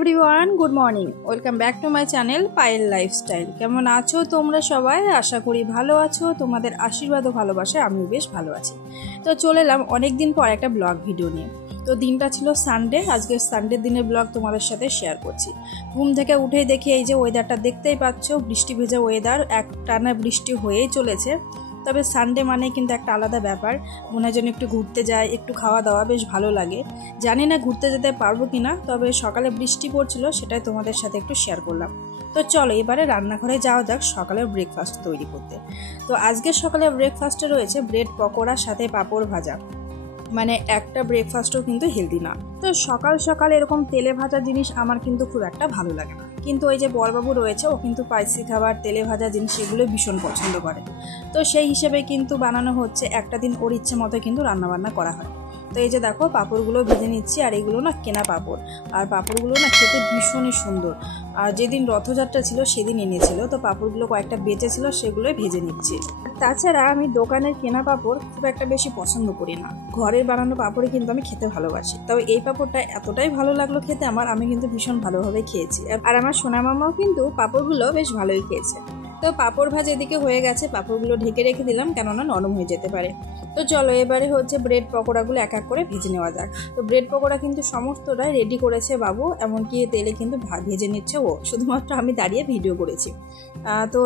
Everyone, good morning. Welcome back to my channel Payel lifestyle. কেমন আছো তোমরা সবাই? আশা করি ভালো আছো। তোমাদের আশীর্বাদ ও ভালোবাসায় আমিও বেশ ভালো আছি। তো চলে এলাম অনেক দিন পর একটা ব্লগ ভিডিও নিয়ে। তো দিনটা ছিল সানডে। আজকে সানডের দিনের ব্লগ তোমাদের সাথে শেয়ার করছি। ঘুম থেকে উঠেই দেখি এই যে ওয়েদারটা দেখতেই পাচ্ছ, বৃষ্টি ভেজা ওয়েদার, একটানা বৃষ্টি হয়েই চলেছে। তবে সানডে মানে কিন্তু একটা আলাদা ব্যাপার, মনে হয় যেন একটু ঘুরতে যাই, একটু খাওয়া দাওয়া বেশ ভালো লাগে। জানি না ঘুরতে যেতে পারবো কিনা, তবে সকালে বৃষ্টি পড়ছিল, সেটাই তোমাদের সাথে একটু শেয়ার করলাম। তো চলো এবারে রান্নাঘরে যাওয়া যাক সকালের ব্রেকফাস্ট তৈরি করতে। তো আজকের সকালে ব্রেকফাস্টে রয়েছে ব্রেড পকোড়া সাথে পাঁপড় ভাজা। মানে একটা ব্রেকফাস্টও কিন্তু হেলদি না। তো সকাল সকাল এরকম তেলে ভাজা জিনিস আমার কিন্তু খুব একটা ভালো লাগে না, কিন্তু ওই যে বড়বাবু রয়েছে, ও কিন্তু স্পাইসি খাবার, তেলে ভাজা জিনিস এগুলো ভীষণ পছন্দ করে। তো সেই হিসেবে কিন্তু বানানো হচ্ছে, একটা দিন ওর ইচ্ছে মতো কিন্তু রান্নাবান্না করা হয়। তো এই যে দেখো পাঁপড়গুলো ভেজে নিচ্ছি, আর এগুলো না কেনা পাঁপড়, আর পাঁপড়গুলো না খেতে ভীষণই সুন্দর। আর যেদিন রথযাত্রা ছিল সেদিন এনেছিল, তো পাঁপড়গুলো কয়েকটা বেঁচে ছিল, সেগুলোই ভেজে নিচ্ছি। তাছাড়া আমি দোকানের কেনা পাঁপড় খুব একটা বেশি পছন্দ করি না, ঘরের বানানো পাঁপড়ে কিন্তু আমি খেতে ভালোবাসি। তবে এই পাঁপড়টা এতটাই ভালো লাগলো খেতে আমার, আমি কিন্তু ভীষণ ভালোভাবে খেয়েছি। আর আমার সোনা মামাও কিন্তু পাঁপড়গুলো বেশ ভালোই খেয়েছে। তো পাঁপড় ভাজা এদিকে হয়ে গেছে, পাঁপড়গুলো ঢেকে রেখে দিলাম, কেননা নরম হয়ে যেতে পারে। তো চলো এবারে হচ্ছে ব্রেড পকোড়াগুলো এক এক করে ভেজে নেওয়া যাক। তো ব্রেড পকোড়া কিন্তু সমস্তটাই রেডি করেছে বাবু, এমনকি তেলে কিন্তু ভেজে নিচ্ছে ও, শুধুমাত্র আমি দাঁড়িয়ে ভিডিও করেছি। তো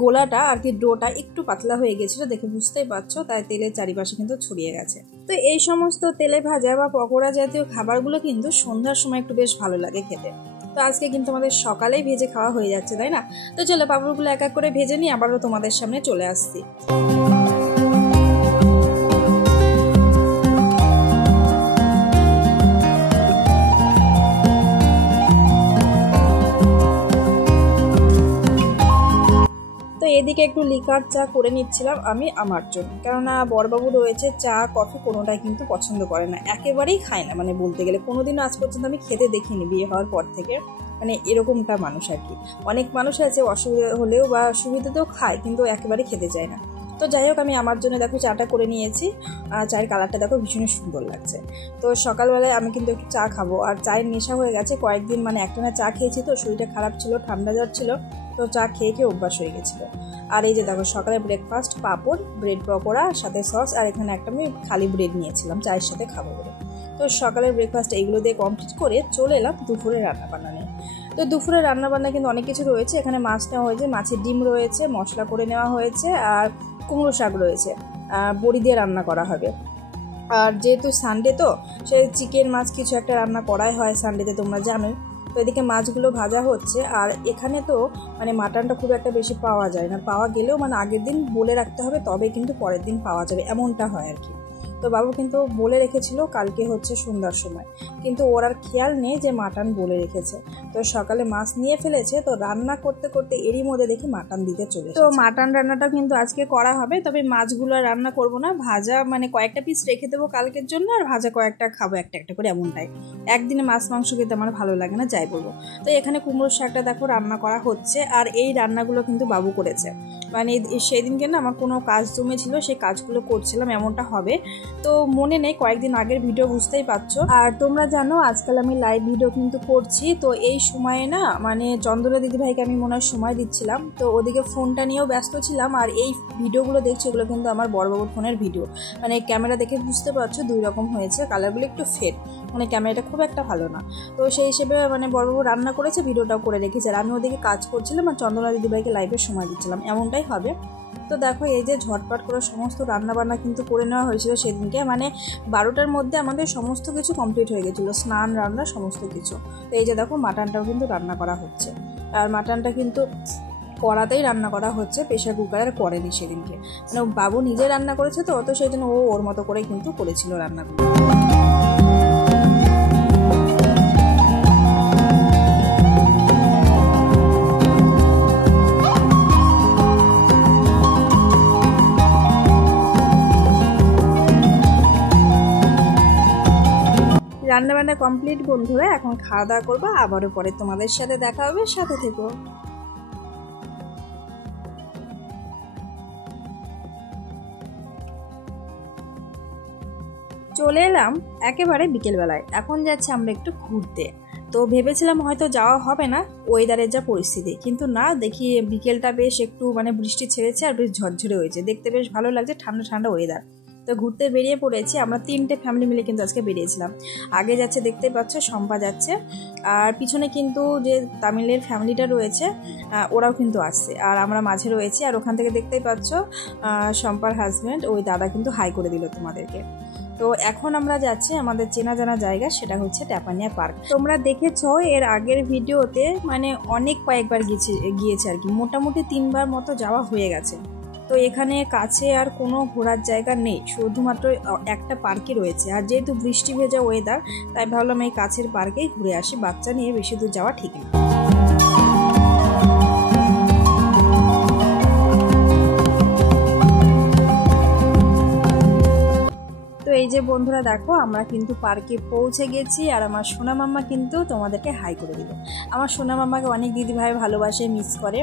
গোলাটা আর কি, ডোটা একটু পাতলা হয়ে গেছিলো, দেখে বুঝতেই পারছো, তাই তেলের চারিপাশে কিন্তু ছড়িয়ে গেছে। তো এই সমস্ত তেলে ভাজা বা পকোড়া জাতীয় খাবারগুলো কিন্তু সন্ধ্যার সময় একটু বেশ ভালো লাগে খেতে। তো আজকে কিন্তু আমাদের সকালেই ভেজে খাওয়া হয়ে যাচ্ছে, তাই না? তো চলো পাঁপড়গুলো এক এক করে ভেজে নিয়ে আবারও তোমাদের সামনে চলে আসছি। তো এদিকে একটু লিকার চা করে নিচ্ছিলাম আমি আমার জন্য, কেননা বড়বাবু রয়েছে, চা কফি কোনোটাই কিন্তু পছন্দ করে না, একেবারেই খায় না। মানে বলতে গেলে কোনোদিনও আজ পর্যন্ত আমি খেতে দেখিনি বিয়ে হওয়ার পর থেকে, মানে এরকমটা মানুষ আর কি। অনেক মানুষ আছে অসুবিধা হলেও বা সুবিধাতেও খায়, কিন্তু একেবারেই খেতে চায় না। তো যাই হোক, আমি আমার জন্য দেখো চাটা করে নিয়েছি। চায়ের কালারটা দেখো ভীষণই সুন্দর লাগছে। তো সকালবেলায় আমি কিন্তু একটু চা খাবো, আর চায়ের নেশা হয়ে গেছে কয়েকদিন, মানে একটানা চা খেয়েছি, তো শরীরটা খারাপ ছিল, ঠান্ডা জ্বর ছিল, তো চা খেয়ে খেয়ে অভ্যাস হয়ে গেছিলো। আর এই যে দেখো সকালে ব্রেকফাস্ট পাঁপড়, ব্রেড পকোড়া সাথে সস, আর এখানে একটা আমি খালি ব্রেড নিয়েছিলাম চায়ের সাথে খাবো বলে। তো সকালের ব্রেকফাস্ট এইগুলো দিয়ে কমপ্লিট করে চলে এলাম দুপুরে রান্নাবান্না নিয়ে। তো দুপুরে রান্নাবান্না কিন্তু অনেক কিছু রয়েছে। এখানে মাছ নেওয়া হয়েছে, মাছের ডিম রয়েছে, মশলা করে নেওয়া হয়েছে, আর কুমড়ো শাক রয়েছে, বড়ি দিয়ে রান্না করা হবে। আর যেহেতু সানডে, তো সে চিকেন মাছ কিছু একটা রান্না করাই হয় সানডেতে, তোমরা জানোই। তো এদিকে মাছগুলো ভাজা হচ্ছে। আর এখানে তো মানে মাটনটা খুব একটা বেশি পাওয়া যায় না, পাওয়া গেলেও মানে আগের দিন বলে রাখতে হবে, তবে কিন্তু পরের দিন পাওয়া যাবে, এমনটা হয় আর কি। তো বাবু কিন্তু বলে রেখেছিল কালকে হচ্ছে সন্ধ্যার সময়, কিন্তু ওর আর খেয়াল নেই যে মাটন বলে রেখেছে। তো সকালে মাছ নিয়ে ফেলেছে, তো রান্না করতে করতে এরই মধ্যে দেখি মাটন দিতে চলে। তো মাটন রান্নাটা কিন্তু আজকে করা হবে, তবে মাছগুলো রান্না করব না, ভাজা মানে কয়েকটা পিস রেখে দেবো কালকের জন্য, আর ভাজা কয়েকটা খাবো একটা একটা করে, এমনটাই। একদিনে মাছ মাংস খেতে আমার ভালো লাগে না, যাই বলবো। তো এখানে কুমড়োর শাকটা দেখো রান্না করা হচ্ছে, আর এই রান্নাগুলো কিন্তু বাবু করেছে। মানে সেদিনকে না আমার কোনো কাজ জমেছিল, সেই কাজগুলো করছিলাম, এমনটা হবে। তো মনে নেই, কয়েকদিন আগের ভিডিও, বুঝতেই পারছো। আর তোমরা জানো আজকাল আমি লাইভ ভিডিও কিন্তু করছি, তো এই সময়ে না মানে চন্দনা দিদিভাইকে আমি মনে হয় সময় দিচ্ছিলাম, তো ওদিকে ফোনটা নিয়েও ব্যস্ত ছিলাম। আর এই ভিডিওগুলো দেখছি, এগুলো কিন্তু আমার বড়বাবুর ফোনের ভিডিও, মানে ক্যামেরা দেখে বুঝতে পারছো দুই রকম হয়েছে, কালারগুলো একটু ফেড, মানে ক্যামেরাটা খুব একটা ভালো না। তো সেই হিসেবে মানে বড়বাবু রান্না করেছে, ভিডিওটাও করে রেখেছে, আর আমি ওদিকে কাজ করছিলাম আর চন্দনা দিদিভাইকে লাইভে সময় দিচ্ছিলাম, এমনটাই হবে। তো দেখো এই যে ঝটপট করে সমস্ত রান্নাবান্না কিন্তু করে নেওয়া হয়েছিল সেদিনকে, মানে 12টার মধ্যে আমাদের সমস্ত কিছু কমপ্লিট হয়ে গেছিলো, স্নান রান্না সমস্ত কিছু। তো এই যে দেখো মাটনটাও কিন্তু রান্না করা হচ্ছে, আর মাটনটা কিন্তু কড়াতেই রান্না করা হচ্ছে, প্রেশার কুকারে করেনি সেদিনকে, মানে বাবু নিজে রান্না করেছে, তো সেই জন্য ও ওর মতো করে কিন্তু করেছিল রান্নাগুলো। রান্নাবান্না কমপ্লিট বন্ধুরা, এখন খাওয়া দাওয়া করবো, আবারও পরে তোমাদের সাথে দেখা হবে, সাথে থেকো। চলে এলাম একেবারে বিকেলবেলায়, এখন যাচ্ছি আমরা একটু ঘুরতে। তো ভেবেছিলাম হয়তো যাওয়া হবে না ওয়েদারের যা পরিস্থিতি, কিন্তু না, দেখি বিকেলটা বেশ একটু মানে বৃষ্টি ছেড়েছে আর বেশ ঝরঝরে হয়েছে, দেখতে বেশ ভালো লাগছে, ঠান্ডা ঠান্ডা ওয়েদার। তো ঘুরতে বেরিয়ে পড়েছি আমরা 3টে ফ্যামিলি মিলে কিন্তু আজকে বেরিয়েছিলাম। আগে যাচ্ছে দেখতেই পাচ্ছ শম্পা যাচ্ছে, আর পিছনে কিন্তু যে তামিলের ফ্যামিলিটা রয়েছে ওরাও কিন্তু আসছে, আর আমরা মাঝে রয়েছি। আর ওখান থেকে দেখতেই পাচ্ছ শম্পার হাজব্যান্ড ওই দাদা কিন্তু হাই করে দিল তোমাদেরকে। তো এখন আমরা যাচ্ছি আমাদের চেনা জানা জায়গা, সেটা হচ্ছে ট্যাপানিয়া পার্ক। তোমরা দেখেছো এর আগের ভিডিওতে মানে অনেক কয়েকবার গিয়েছে আর কি, মোটামুটি 3বার মতো যাওয়া হয়ে গেছে। তো এখানে কাছে আর কোনো ঘোরার জায়গা নেই, শুধুমাত্র একটা পার্কই রয়েছে। আর যেহেতু বৃষ্টি ভেজা ওয়েদার, তাই ভাবলাম এই কাছের পার্কেই ঘুরে আসি, বাচ্চা নিয়ে বেশি দূর যাওয়া ঠিক না। তো এই যে বন্ধুরা দেখো আমরা কিন্তু পার্কে পৌঁছে গেছি, আর আমার সোনা মাম্মা কিন্তু তোমাদেরকে হাই করে দিল। আমার সোনা মাম্মাকে অনেক দিদিভাই ভালোবাসে, মিস করে,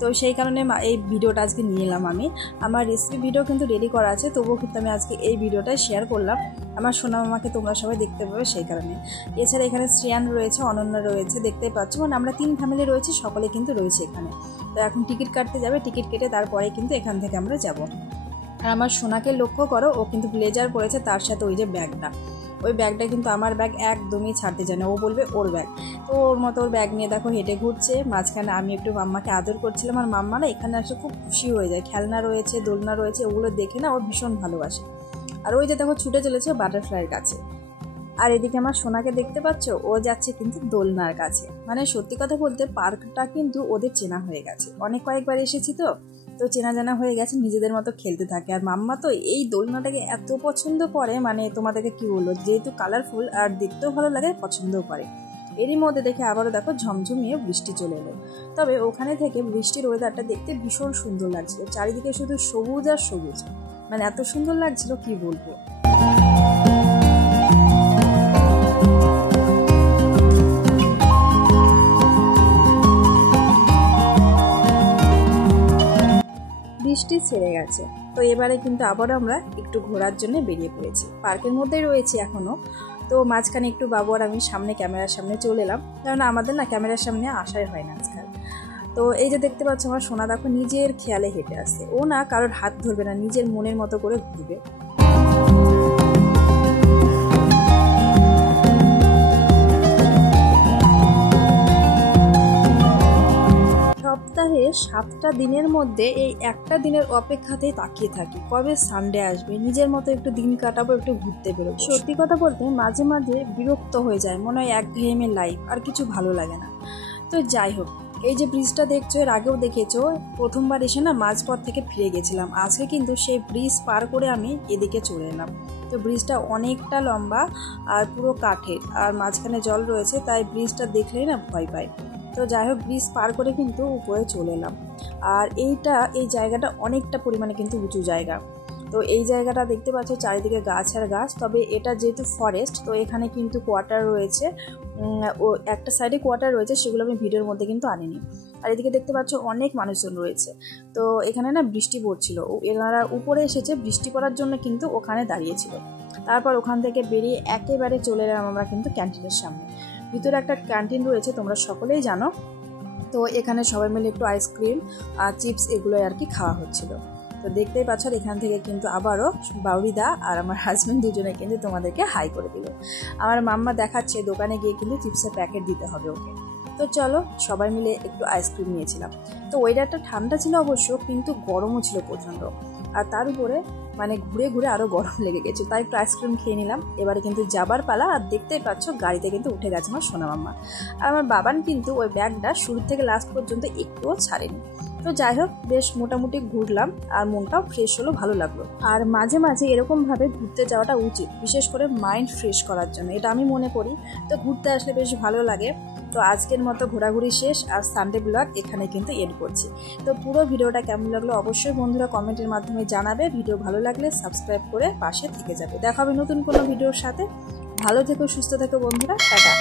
তো সেই কারণে এই ভিডিওটা আজকে নিয়ে এলাম আমি। আমার রেসিপি ভিডিও কিন্তু রেডি করা আছে, তবুও কিন্তু আমি আজকে এই ভিডিওটা শেয়ার করলাম। আমার সোনা মাম্মাকে তোমরা সবাই দেখতে পাবে সেই কারণে। এছাড়া এখানে শ্রেয়ান রয়েছে, অনন্যা রয়েছে, দেখতেই পাচ্ছ, মানে আমরা 3 ফ্যামিলি রয়েছি, সকলে কিন্তু রয়েছে এখানে। তো এখন টিকিট কাটতে যাবে, টিকিট কেটে তারপরে কিন্তু এখান থেকে আমরা যাব। আর আমার সোনাকে লক্ষ্য করো, ও কিন্তু ব্লেজার পরেছে, তার সাথে ওই যে ব্যাগটা, ওই ব্যাগটা কিন্তু আমার ব্যাগ একদমই ছাড়তে চায় না, ও বলবে ওর ব্যাগ। তো ওর মতো ওর ব্যাগ নিয়ে দেখো হেঁটে ঘুরছে। মাঝখানে আমি একটু মাম্মাকে আদর করছিলাম, আর মাম্মা না এখানে আসলে খুব খুশি হয়ে যায়, খেলনা রয়েছে, দোলনা রয়েছে, ওগুলো দেখে না ও ভীষণ ভালোবাসে। আর ওই যে দেখো ছুটে চলেছে বাটারফ্লাইয়ের কাছে। আর এদিকে আমার সোনাকে দেখতে পাচ্ছ, ও যাচ্ছে কিন্তু দোলনার কাছে। মানে সত্যি কথা বলতে পার্কটা কিন্তু ওদের চেনা হয়ে গেছে, অনেক কয়েকবার এসেছি তো চেনা জানা হয়ে গেছে, নিজেদের মতো খেলতে থাকে। আর মাম্মা তো এই দোলনাটাকে এত পছন্দ করে, মানে তোমাদেরকে কি বলবো, যেহেতু কালারফুল আর দেখতেও ভালো লাগে, পছন্দও করে। এরই মধ্যে দেখে আবারও দেখো ঝমঝমিয়ে বৃষ্টি চলে এলো। তবে ওখানে থেকে বৃষ্টির ওয়েদারটা দেখতে ভীষণ সুন্দর লাগছিল, চারিদিকে শুধু সবুজ আর সবুজ, মানে এত সুন্দর লাগছিল কি বলবো। বৃষ্টি ছেড়ে গেছে, তো এবারে কিন্তু আবার আমরা একটু ঘোরার জন্য বেরিয়ে পড়েছি। পার্কের মধ্যেই রয়েছি এখনো। তো মাঝখানে একটু বাবু আর আমি সামনে ক্যামেরার সামনে চলে এলাম, কারণ আমাদের না ক্যামেরার সামনে আসাই হয় না আজকাল। তো এই যে দেখতে পাচ্ছ আমার সোনা দেখো নিজের খেয়ালে হেঁটে আসছে, ও না কারোর হাত ধরবে না, নিজের মনের মতো করে ঘুরবে। সপ্তাহে 7টা দিনের মধ্যে এই একটা দিনের অপেক্ষাতেই তাকিয়ে থাকি, কবে সানডে আসবে, নিজের মতো একটু দিন কাটাবো, একটু ঘুরতে বেরোবো। সত্যি কথা বলতে মাঝে মাঝে বিরক্ত হয়ে যায়, মনে হয় একঘেয়েমে লাইফ, আর কিছু ভালো লাগে না। তো যাই হোক, এই যে ব্রিজটা দেখছো, এর আগেও দেখেছো, প্রথমবার এসে না মাঝপথ থেকে ফিরে গেছিলাম, আজকে কিন্তু সেই ব্রিজ পার করে আমি এদিকে চলে এলাম। তো ব্রিজটা অনেকটা লম্বা আর পুরো কাঠের, আর মাঝখানে জল রয়েছে, তাই ব্রিজটা দেখলেই না ভয় পাই। তো যাই হোক, ব্রিজ পার করে কিন্তু উপরে চলে এলাম। আর এই জায়গাটা অনেকটা পরিমাণে কিন্তু উঁচু জায়গা। তো এই জায়গাটা দেখতে পাচ্ছ চারিদিকে গাছ আর গাছ, তবে এটা যেহেতু ফরেস্ট, তো এখানে কিন্তু কোয়ার্টার রয়েছে, ও একটা সাইডে কোয়ার্টার রয়েছে, সেগুলো আমি ভিডিওর মধ্যে কিন্তু আনিনি। আর এদিকে দেখতে পাচ্ছ অনেক মানুষজন রয়েছে। তো এখানে না বৃষ্টি পড়ছিল, এনারা উপরে এসেছে বৃষ্টি পড়ার জন্য কিন্তু ওখানে দাঁড়িয়েছিল। তারপর ওখান থেকে বেরিয়ে একেবারে চলে এলাম আমরা কিন্তু ক্যান্টিনের সামনে। ভিতরে একটা ক্যান্টিন রয়েছে, তোমরা সকলেই জানো। তো এখানে সবাই মিলে একটু আইসক্রিম আর চিপস এগুলো আর কি খাওয়া হচ্ছিল। তো দেখতেই পাচ্ছ এখান থেকে কিন্তু আবারও বাউরিদা আর আমার হাজব্যান্ড দুজনে কিন্তু তোমাদেরকে হাই করে দিল। আমার মাম্মা দেখাচ্ছে দোকানে গিয়ে কিন্তু চিপসের প্যাকেট দিতে হবে ওকে। তো চলো সবাই মিলে একটু আইসক্রিম নিয়েছিলাম। তো ওয়েদারটা ঠান্ডা ছিল অবশ্য, কিন্তু গরমও ছিল প্রচণ্ড, আর তার উপরে মানে ঘুরে ঘুরে আরও গরম লেগে গেছে, তাই একটু আইসক্রিম খেয়ে নিলাম। এবারে কিন্তু যাবার পালা। আর দেখতেই পাচ্ছ গাড়িতে কিন্তু উঠে গেছে আমার সোনা মাম্মা। আর আমার বাবান কিন্তু ওই ব্যাগটা শুরু থেকে লাস্ট পর্যন্ত একটুও ছাড়েনি। তো যাই হোক, বেশ মোটামুটি ঘুরলাম আর মনটাও ফ্রেশ হলো, ভালো লাগলো। আর মাঝে মাঝে এরকমভাবে ঘুরতে যাওয়াটা উচিত, বিশেষ করে মাইন্ড ফ্রেশ করার জন্য, এটা আমি মনে করি। তো ঘুরতে আসলে বেশ ভালো লাগে। তো আজকের মতো ঘোরাঘুরি শেষ, আর সানডে ব্লগ এখানে কিন্তু এন্ড করছি। তো পুরো ভিডিওটা কেমন লাগলো অবশ্যই বন্ধুরা কমেন্টের মাধ্যমে জানাবে। ভিডিও ভালো লাগলে সাবস্ক্রাইব করে পাশে থেকে যাবে। দেখা হবে নতুন কোনো ভিডিওর সাথে। ভালো থেকো, সুস্থ থেকো বন্ধুরা, টাটা।